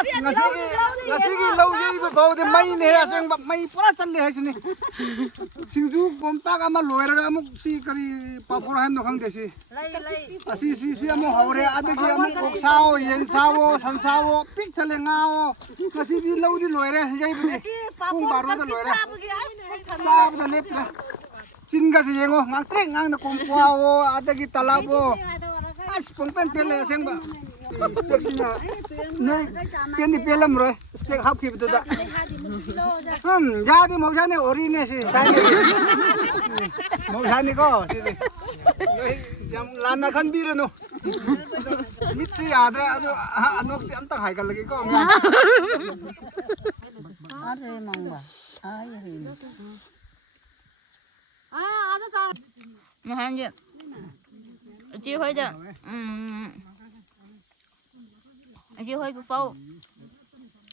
ngasi lau ye ba bau de mai ne aseng ba mai pura challe hai sini singju bomta ka ma loira ga amuk si kari papor ham no khang de si si amuk haure adagi amuk oksao yen sao san sao pik thale ngao ngasi di lau di loira jai bu pung baro da loira sa da letra cinga si yengo ngang trek ngang na kompao adagi talabo as pungpen pele aseng ba spek sina nei pen di pelam roy spek hap ki bitu da jadi mau jane ori ne si mau jane ko si yang lana kan biru no mitsi ada anok si amta hai kan lagi ko are mangba ai Hanje chị hơi đó chị hơi cái phao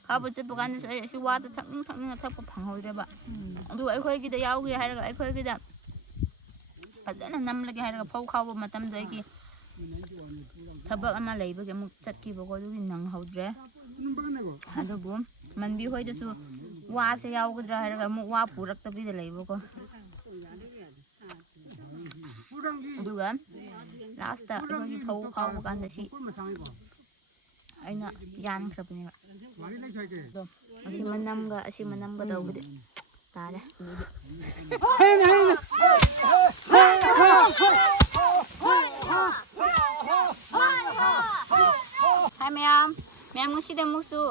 เขาไปซื้อประกันใช้ชื่อว่าจะทั้งนี้ทั้งกับผังหอยได้ปะดูไอ้ค่อยกินได้ยาวกี่ให้แล้วไอ้ค่อยกินได้ปัจจัยนั้นนำเลยกี่ให้แล้วphaoเข้ามาทำได้กี่ถ้าบอกมาเลยบอกยังมุกจัดกี่บอกว่าดูกินหนังหอยได้ฮะดูบุ้มมันบีค่อยจะสู้ว่าเสียยาวก็ได้แล้วมุกว่าปูรักตะบีได้เลยบอกว่าดูกัน last ไอ้ค่อยที่phaoเข้าประกันได้สิไอ้น่ะยันครับนี่ว่ะอาชีมันนำก็เดาไปดิตายแล้วให้แม่มุสิเดมุสุ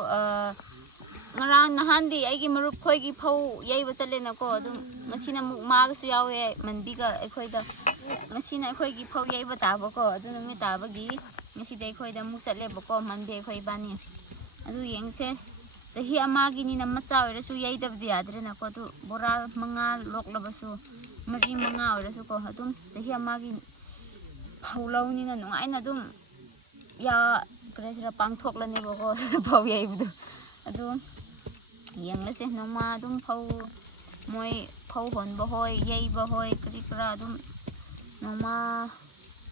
งานนหันดีไอ้กิมรุพอยกิพาวยัยบัสเลนะก็ดูงาสินะมุกมาก็สุยาวเอมันบีก็ไอ้ค่อยเดงาสินะไอ้ค่อยกิพาวยัยบัตาบก็ดูนึงไม่ตาบกี้งาสิได้ค่อยเดมุกสัตเลบก็มันเบค่อยบ้านนี่ดูยังเซ่จะเฮียมากินน้ำมันเจ้าเลยสุยัยดับเดียดเลยนะก็ดูโบราณมังงาลกละบัสุมารีมังงาเลยสุก็ดูจะเฮียมากินเผาเหล้านี่นะน้องไอ้นะดูยากระไรปังทกแล้วนี่บอกว่าเผาใหญ่ดูดูยังเลยเซ่น้องมาดูเผามวยเผาหอนบ่หอยใหญ่บ่หอยกริกระดูน้องมา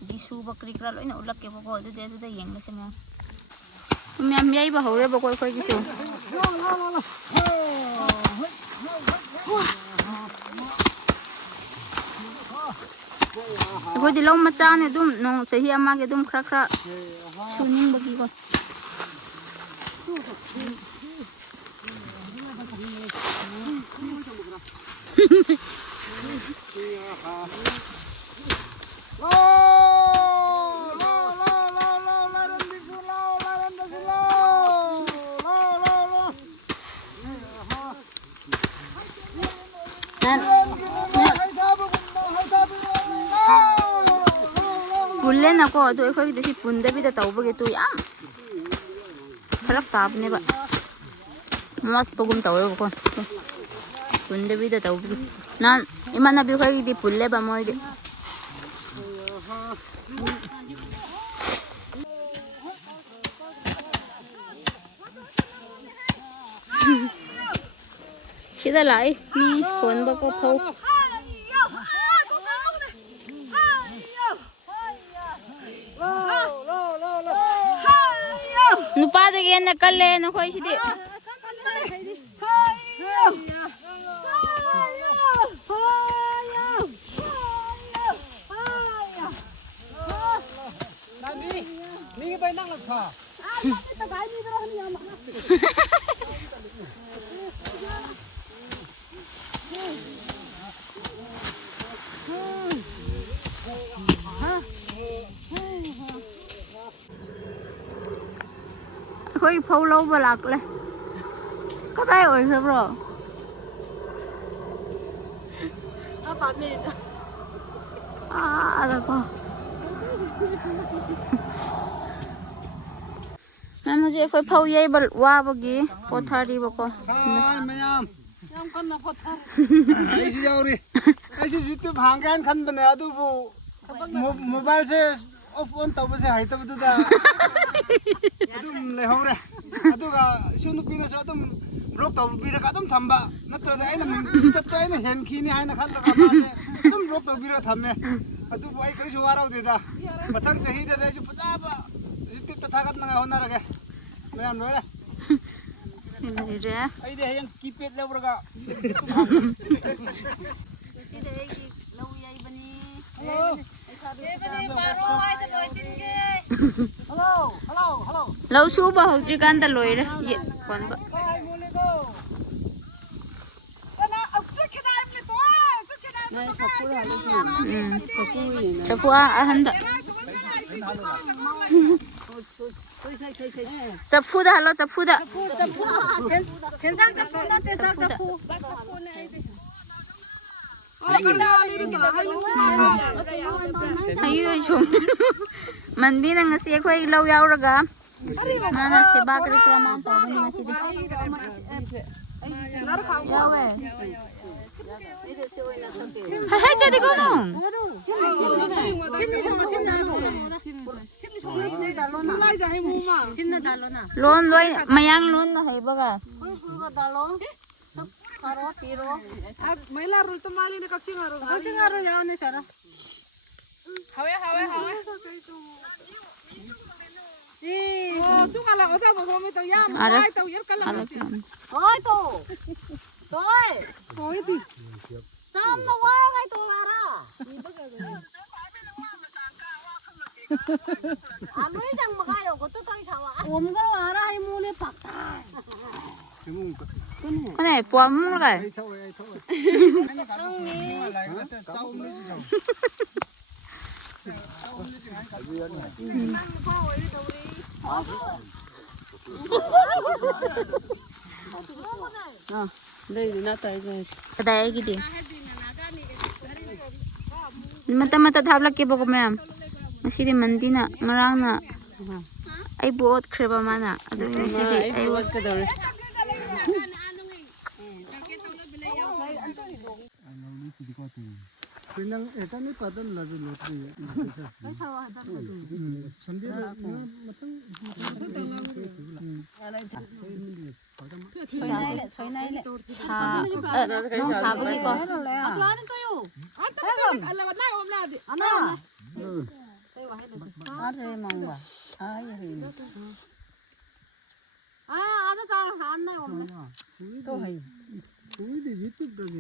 ดิสูบักกริกระเลยนะอุลักเก็บบอกว่าดูเดี๋ยวยังเลยเซ่แม่ใหญ่บ่หอยบ่ค่อยกิสูพอดีลงมาจ้าเนี่ยดุมน้องเสียมาเกดุมคราชูนิ่งบักกี้ก่อนปุ่นเล่นนะก็ตัวค่อยดูสิปุ่นได้พี่แต่ตัวบางตัวย่ำพลักตาเป็นไงบ้างมัดตัวกุมตัวเลยก่อนปุ่นได้พี่แต่ตัวนั่นอีมันน่ะพี่ค่อยดีปุ่นเล่บ้างมั้ยดิชิดอะไรมีคนบอกว่าเขานุปาดเกินนักเล่นนุค่อยชิดินี่ไปนั่งหลับค่ะค่อยเผาเราบลักเลยก็ได้โอ้ยครับหรอแล้วก็นั่นมันจะค่อยเผาใหญ่บลว่าบกี้พอทารีบก็ไม่ยอมกันนะพอทาไอ้สิยาวรีไอ้สิจุดที่พังกันขันเป็นอะไรดูบุโมบายเซออฟออนตัวเซหายตัวดูด้าดูเลยห้องเลยดูก็ชุนปีน่ะชุดรถตัวปีระก็ต้องทำบ้านั่นตัวไอ้น่ะจัดตัวไอ้น่ะเห็นขี้นี่ไอ้น่ะขันแล้วก็มาเนี่ยต้องรถตัวปีระทำเนี่ยดูไอ้คริสวาราอุดด้ามาทั้งจะฮีเดได้ชุดจ้าบ้าจุดที่ตะทักนั่งเอาหน้าระแกไม่ยอมเลย 시리래. ꯑꯩꯗꯤ ꯍꯌꯦꯡ ꯀꯤꯄꯦꯗ ꯂꯧꯔꯒ 시대 애기 너무 야이버니. ꯂꯧ ꯁꯨꯕ ꯍꯧꯗ꯭ꯔꯤꯀꯥꯟꯗ ꯂꯣꯏꯔꯦ ꯀꯣꯟꯕ ꯆꯐꯨ ꯑꯍꯟꯗ ꯆꯐꯨꯗ hello ꯆꯐꯨꯗ ꯃꯟꯕꯤꯅ ꯉꯁꯤ ꯑꯩꯈꯣꯏ ꯂꯧ ꯌꯥꯎꯔꯒ ꯃꯥꯅ ꯁꯦꯕꯥ ꯀꯔꯤ ꯀꯔꯥ ꯃꯥꯅ ꯇꯧꯒꯅꯤ ꯉꯁꯤꯗꯤ ꯌꯥꯎꯋꯦ 해줘야 되거든 론 로이 마양 론 해봐가 महिला रोल तो माली ने कक्षिंगारो याव ने सारा हवे जी ओ चुगाला ओसा भोमी तो या माय तो यर कला ओय तो ओय ती साम न वाय गाय तो मारा आलोय सांग मगायो गोतो ताई सावा ओमगर वारा आई मोले पाता cái này bom rồi đây nó tay rồi đây cái gì mata thablak ke bako ma'am masidi mandina ngarang na ay buot kreba mana adu masidi ay what ka daw 그냥 예전에 받은 라도 로트리 선대로 맞던 nông xà bữa đi con 아래 망가 아이 또 해 우리도 유튜브에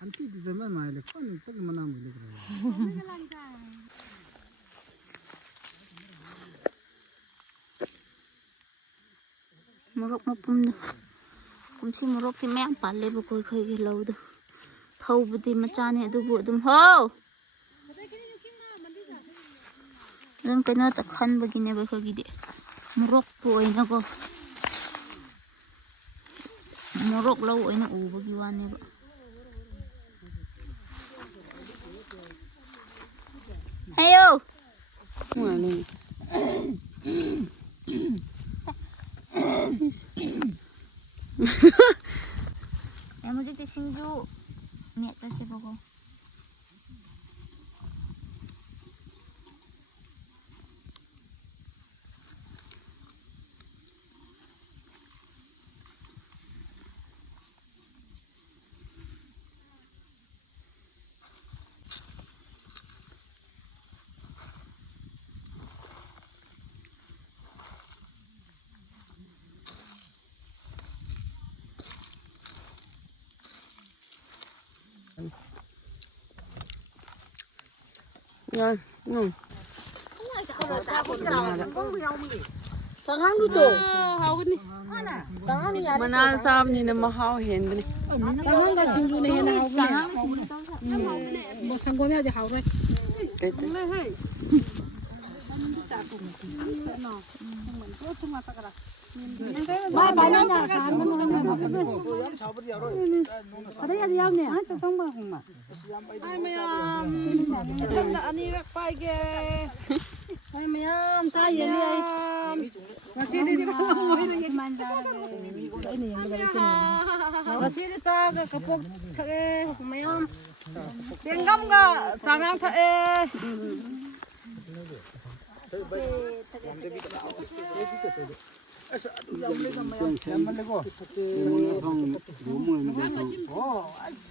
안 뛰지만 말이야. 뻔히 뜨기만 하면 그래. morok mapum kumsi morok thì mẹ bản lấy bực khơi cái lâu đâu phâu bữa thì mà cha này tôi bữa đừng hô đừng cái nó tập khăn bữa này bữa khơi cái gì morok bụi nó có morok lâu ấy nó ủ bữa cái này bữa heyo em muốn đi sinh du mẹ ta sẽ bao gồm rồi 장한도 또 하오니 장한이 야 만날 사람이는 뭐 하오 했는데 장한가 신주네 해나 하오니 뭐 상고면 아주 하오래 땡감과 장항타에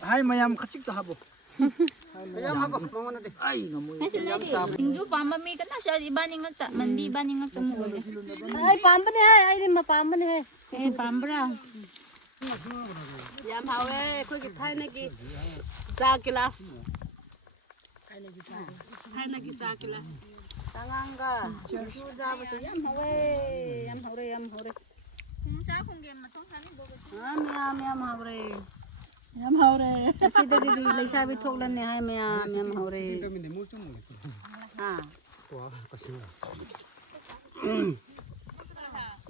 하이 마얌 같이도 하고. 마얌 하고 먹었는데 아이 너무 Ingju pamba mi kana siya iba ni ngata mandi iba ni ngata mo ai pambane hai ai ma pambane hai ꯄꯥꯝꯕ꯭ꯔꯥ ꯌꯥꯝ ꯍꯥꯎꯋꯦ ꯑꯩꯈꯣꯏꯒꯤ ꯊꯥꯏꯅꯒꯤ ꯆꯥ ꯒꯤꯂꯥꯁ ꯊꯥꯏꯅꯒꯤ ꯆꯥ ꯒꯤꯂꯥꯁ ꯆꯉꯥꯡꯒ ꯁꯤꯡꯖꯨ ꯆꯥꯕꯁꯨ ꯌꯥꯝ ꯍꯥꯎꯋꯦ ꯌꯥꯝ ꯍꯥꯎꯔꯦ ꯌꯥꯝ ꯍꯥꯎꯔꯦ ꯌꯥꯝ ꯍꯥꯎꯔꯦ ꯌꯥꯝ ꯍꯥꯎꯔꯦ ꯑꯁꯤꯗꯒꯤꯗꯤ ꯂꯩꯁꯥꯕꯤ ꯊꯣꯛꯂꯅꯤ ꯍꯥꯏ ꯃꯌꯥꯝ ꯌꯥꯝ ꯍꯥꯎꯔꯦ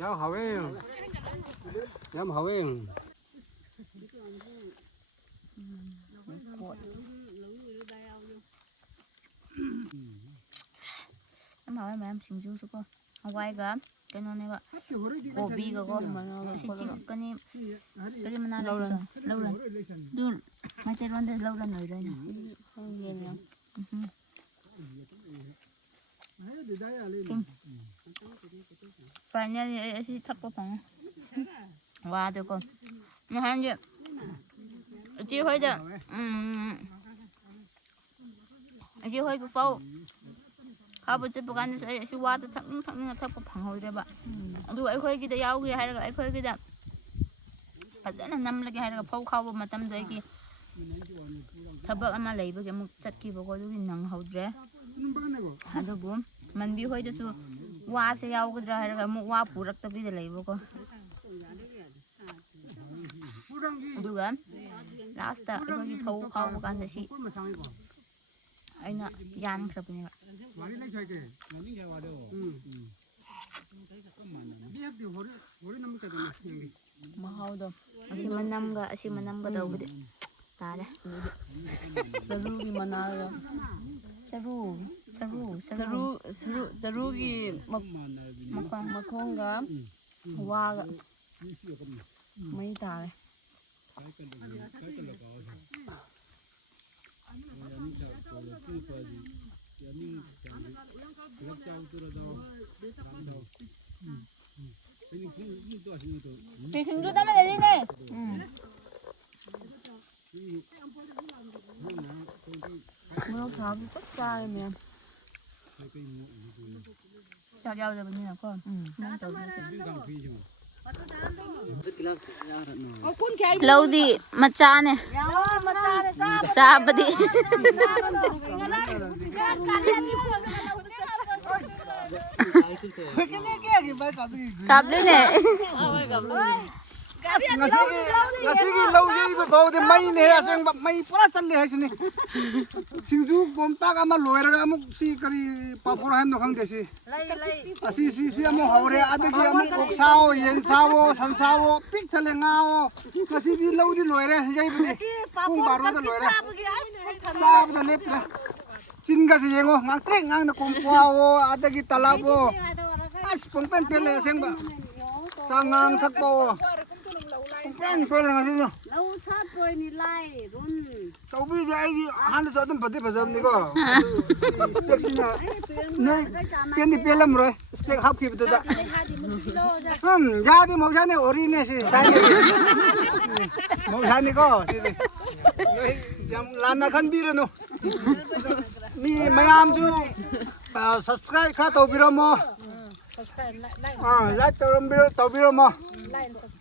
야 하웨 야 하웨 ꯌꯥꯝ ꯍꯥꯎꯋꯦ ꯃꯌꯥꯝ ꯁꯤꯡꯖꯨꯁꯨꯀꯣ ꯍꯋꯥꯏꯒ ꯀꯩꯅꯣꯅꯦꯕ ꯀꯣꯕꯤꯒꯀꯣ ꯑꯁꯤ ꯆꯤꯛꯀꯅꯤ ꯀꯔꯤ ꯃꯅꯥ ꯂꯧꯔ ꯑꯗꯨ ꯃꯩꯇꯩꯂꯣꯟꯗ ꯂꯧꯔ ꯅꯣꯏꯔꯣꯏꯅ ꯐꯥꯏꯅꯦꯜꯂꯤ ꯑꯩ ꯑꯁꯤ ꯊꯛꯄ ꯐꯪꯉꯦ ꯋꯥꯗꯀꯣ ꯅꯍꯥꯟꯁꯦ ꯏꯆꯦ ꯍꯣꯏꯗ ꯏꯆꯦ ꯍꯣꯏꯒ ꯐꯥꯎ ꯐꯥꯕ ꯆꯠꯄ ꯀꯥꯟꯗꯁꯨ ꯑꯩ ꯑꯁꯤ ꯋꯥꯗ ꯊꯛꯅꯤꯡꯅ ꯊꯛꯄ ꯐꯪꯍꯧꯗ꯭ꯔꯦꯕ ꯑꯗꯨꯒ ꯑꯩꯈꯣꯏꯒꯤꯗ ꯌꯥꯎꯒꯦ ꯍꯥꯏꯔꯒ ꯑꯩꯈꯣꯏꯒꯤꯗ ꯐꯖꯅ ꯅꯝꯂꯒꯦ ꯍꯥꯏꯔꯒ ꯐꯧ ꯈꯥꯎꯕ ꯃꯇꯝꯗ ꯑꯩꯒꯤ ꯊꯕꯛ ꯑꯃ ꯂꯩꯕꯒꯤ ꯑꯃꯨꯛ ꯆꯠꯈꯤꯕꯀꯣ ꯑꯗꯨꯒꯤ ꯅꯪꯍꯧꯗ꯭ꯔꯦ ꯑꯗꯨꯕꯨ ꯃꯟꯕꯤ ꯍꯣꯏꯗꯁꯨ ꯋꯥꯁꯦ ꯌꯥꯎꯒꯗ꯭ꯔꯥ ꯍꯥꯏꯔꯒ ꯑꯃꯨꯛ ꯋꯥ ꯄꯨꯔꯛꯇꯕꯤꯗ ꯂꯩꯕꯀꯣ ꯑꯗꯨꯒ ꯂꯥꯁꯇ ꯑꯩꯈꯣꯏꯒꯤ ꯐꯧ ꯈꯥꯎꯕ ꯀꯥꯟꯗ ꯁꯤ ꯑꯩꯅ ꯌꯥꯟꯈ꯭ꯔꯕꯅꯦꯕ ꯃꯍꯥꯎꯗꯣ ꯑꯁꯤ ꯃꯅꯝꯒ ꯇꯧꯕꯗꯤ ꯇꯥꯔꯦ ꯆꯔꯨꯒꯤ ꯃꯅꯥꯒ ꯆꯔꯨꯒꯤ ꯃꯈꯣꯡꯒ ꯋꯥꯒ ꯃꯩ ꯇꯥꯔꯦ ꯁꯤꯡꯖꯨ ꯇꯝꯃ ꯂꯩꯔꯤꯅꯦ ꯃꯣꯔꯣꯛ ꯁꯥꯕꯁꯨ ꯆꯞ ꯆꯥꯔꯦ ꯃꯌꯥꯝ ꯆꯥꯛ ꯌꯥꯎꯗꯕꯅꯤꯅꯀꯣ ꯂꯧꯗꯤ ꯃꯆꯥꯅꯦ ꯆꯥꯕꯗꯤ ꯀꯥꯞꯂꯤꯅꯦ ngasi lau yei ba de mai ne aseng ba mai pura challe hai sini singju bomta ka ma loira ga amuk si kari papor ham no khang desi asi amu haure adagi amu oksao yen sawo san sawo pik thale ngao ngasi di lau di loira yei ba ni pung baro da loira sa ba da lepra chin ga si yengo ngang trek ngang da kom kwao adagi talabo as pongpen pele aseng ba sangang thakpo pen pen ngasi no lau sát rồi ni lai run tàu bi thì ai hắn cho tụi bật phải dầm đi cơ spec xin là này pen thì pen lắm rồi spec hấp khi bật đó giá thì màu giá này ori này xí màu giá này cơ xí đi làm là khăn bi rồi nó mi mấy am chú subscribe khá tàu bi rồi mà like tàu bi rồi mà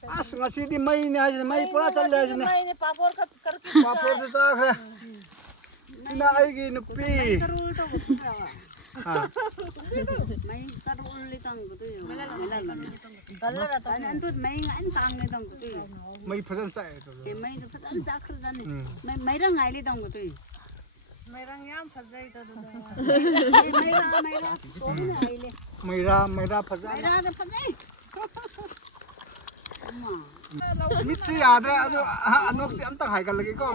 as ngasi di mai ni aja mai pura challe aja ni mai ni papor tu ta kha ina ai gi nupi mai karul li tang ku tu kala ra ta nan tu mai ngan tang ni tang ku tu mai phajan sai ke mai tu phajan sa khar jan ni mai ra ngai li tang ku tu mai rang yam phajai ta du mai ra so ni ai le mai ra phajai mai ra ta phajai mitsi ada adu anok si amta hai kan lagi ko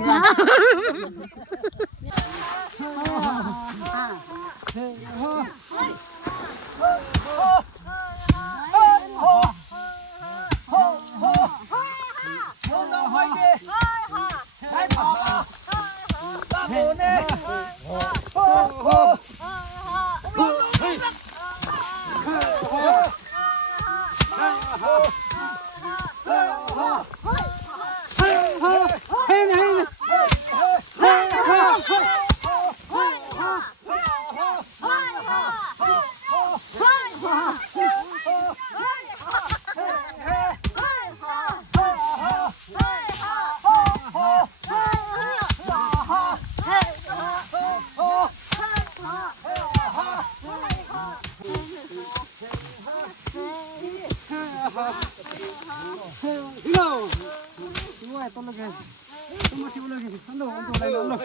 이거 이거 또 넣게 좀 같이 올라게 한도 올라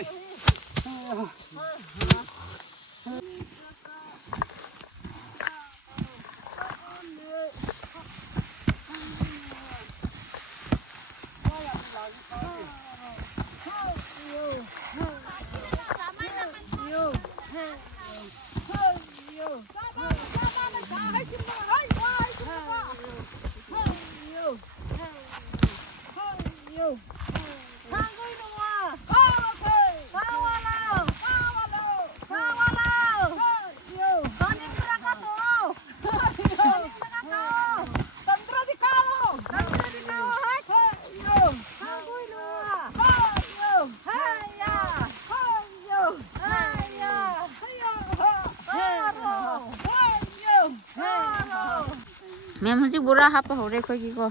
Mẹ muốn chịu bora hấp vào đây coi kì cô.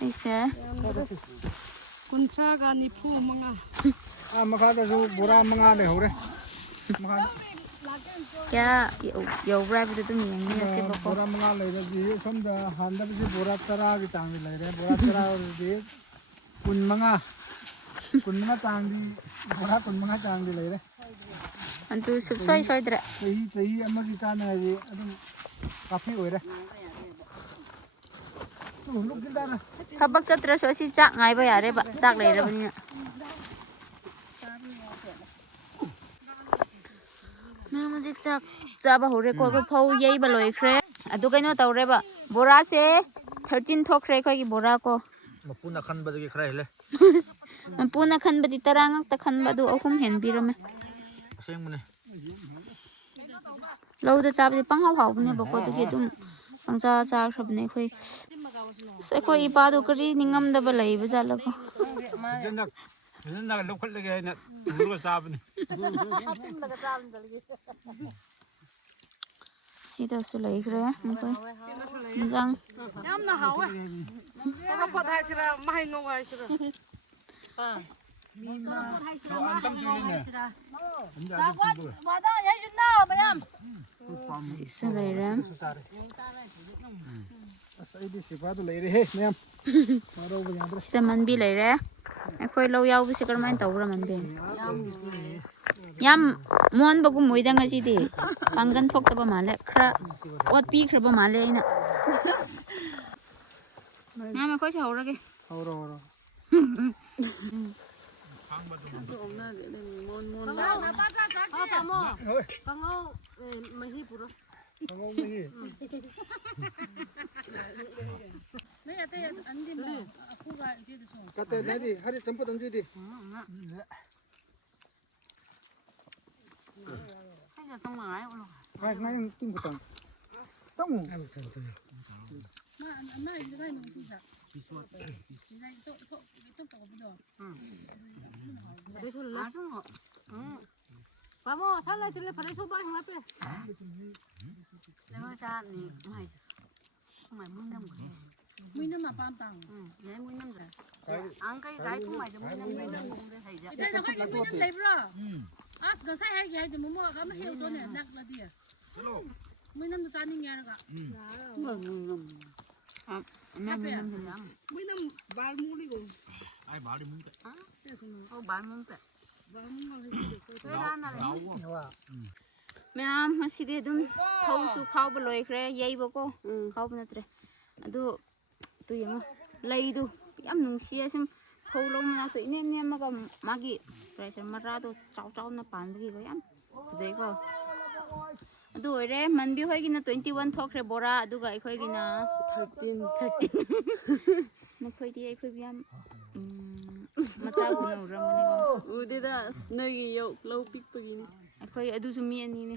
Đây sẽ. 군차가 니푸 mga. 아 막하다서 보라 망아네 호래 막 Kya dầu rai bây giờ tôi miếng này sẽ bọc. 보라 망아 레지 좀더 한다비지 보라 따라기 장비 레래 보라 따라기 군 망아 장비 보라 군 망아 장비 레래 Anh tôi sụp xoay xoay được. 저희 엄마기 짜내지 좀 카페 오래 lúc Habak chat ra so si chak ngai ba yare ba sak le ra bani. Na music sak cha ba hore ko ko phau yei ba loi khre. Adu kaino taw re ba. Bora se 13 thok khre ko gi bora ko. Mapuna khan ba gi khra hele. Puna khan ba ti tarang ta khan ba du ahum hen bi rame. Aseng mune. Lo da cha ba pang haw haw ne ba ko tu ki dum pang cha cha khab ne khoi. Sai ko ipa du kari ningam da ba lai ba za la ko. Jenna lokal lagi na dulu sabne. Si da su lai khre mo ko. Jang. 얌나 하와. 내가 포다 싫어. 많이 놓아 싫어. 와다 예준나 마얌. Si su lai ram. ꯑꯩꯗꯤ ꯁꯤꯐꯥꯗꯨ ꯂꯩꯔꯦꯍꯦ ꯃꯌꯥꯝ ꯋꯥꯔꯧꯕ ꯌꯥꯗ꯭ꯔꯦ Sida man bi lai re. Akhoi lo yaw bi se karmain tawra man be. Yam mon ba gu moida nga si di. Panggan thok ta ba male khra ot pi khra ba male ina. Na ma khoi chawra ge. hầu 강어 마히 불어. Kata tadi hari tempat tunjuk di. Hai ngai tunggu tang. Tamu. Vamos, sal a tirarle para eso para la playa. Nếu ra thì mày mày muốn năm rồi. Mấy năm là pam tàng. Nhớ muốn năm rồi. Ăn cái gái của mày thì muốn năm rồi thầy dạy. Đây là cái mấy năm lấy bro. À, cái sai hay cái thì mua cái mà hiểu cho nên nặng là đi. Mấy năm ra đi nghe rồi cả. Mấy năm bán mua đi rồi. Ai bảo đi muốn cái. Ô bán muốn cái. Tôi ra nào. Ma'am ngasidi dum phau su khau ba loi khre yei ba ko khau ba natre adu tu yang lei du yam nung sia sim phau lo na tu nem nem ma ga magi pressure mara do chau chau na pan gi go yam zai ko adu re man bi hoi gi na 21 thok khre bora adu ga khoi gi na 13 na khoi di khoi bi yam ma cha gu na ram ni go Udida nagi yo low pick pagini. khoi adu su mi ani ne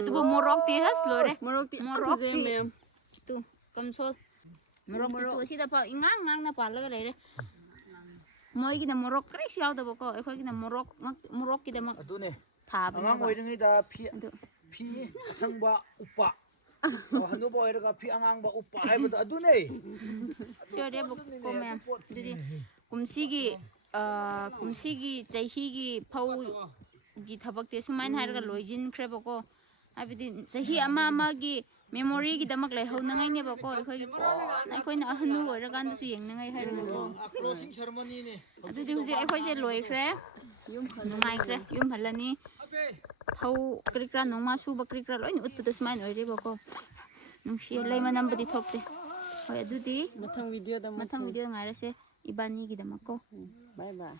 adu bo morok ti has lo re Morok ti ma'am. tu kam so morok ti tu si da pa ingang ngang na pa la le re moi gi na morok kre siaw da bo ko khoi gi na morok ki da ma Adune. tha ba Angang oidingida phi asangba upa. Hanu boy ra phi angang ba upa hai ba adune. sure re bo ko ma'am dudi kumsi gi chahi gi phau gi thabak te sumain har ga loijin khre bo ko abidi chahi ama ama gi ꯃꯦꯃꯣꯔꯤꯒꯤꯗꯃꯛ ꯂꯩꯍꯧꯅꯉꯥꯏꯅꯦꯕꯀꯣ ꯑꯩꯈꯣꯏꯒꯤ ꯀꯣꯟꯅ ꯑꯩꯈꯣꯏꯅ ꯑꯍꯟ ꯑꯣꯏꯔꯀꯥꯟꯗꯁꯨ ꯌꯦꯡꯅꯉꯥꯏ ꯍꯥꯏꯔꯒꯀꯣ closing ꯁꯦꯔꯃꯣꯅꯤꯅꯦ ꯑꯗꯨꯗꯤ ꯍꯧꯖꯤꯛ ꯑꯩꯈꯣꯏꯁꯦ ꯂꯣꯏꯈ꯭ꯔꯦ ꯅꯨꯡꯉꯥꯏꯈ꯭ꯔꯦ ꯌꯨꯝ ꯍꯜꯂꯅꯤ ꯐꯧ ꯀꯔꯤ ꯀꯔꯥ ꯅꯣꯡꯃ ꯁꯨꯕ ꯀꯔꯤ ꯀꯔꯥ ꯂꯣꯏꯅ ꯎꯠꯄꯗ ꯁꯨꯃꯥꯏꯅ ꯑꯣꯏꯔꯦꯕꯀꯣ ꯅꯨꯡꯁꯤꯌꯦ ꯂꯩ ꯃꯅꯝꯕꯨꯗꯤ ꯊꯣꯛꯇꯦ ꯍꯣꯏ ꯑꯗꯨꯗꯤ ꯃꯊꯪ ꯚꯤꯗꯤꯑꯣꯗ ꯃꯊꯪ ꯚꯤꯗꯤꯑꯣ ꯉꯥꯏꯔꯁꯦ ꯏꯕꯥꯅꯤꯒꯤꯗꯃꯛꯀꯣ ꯕꯥꯏ ꯕꯥꯏ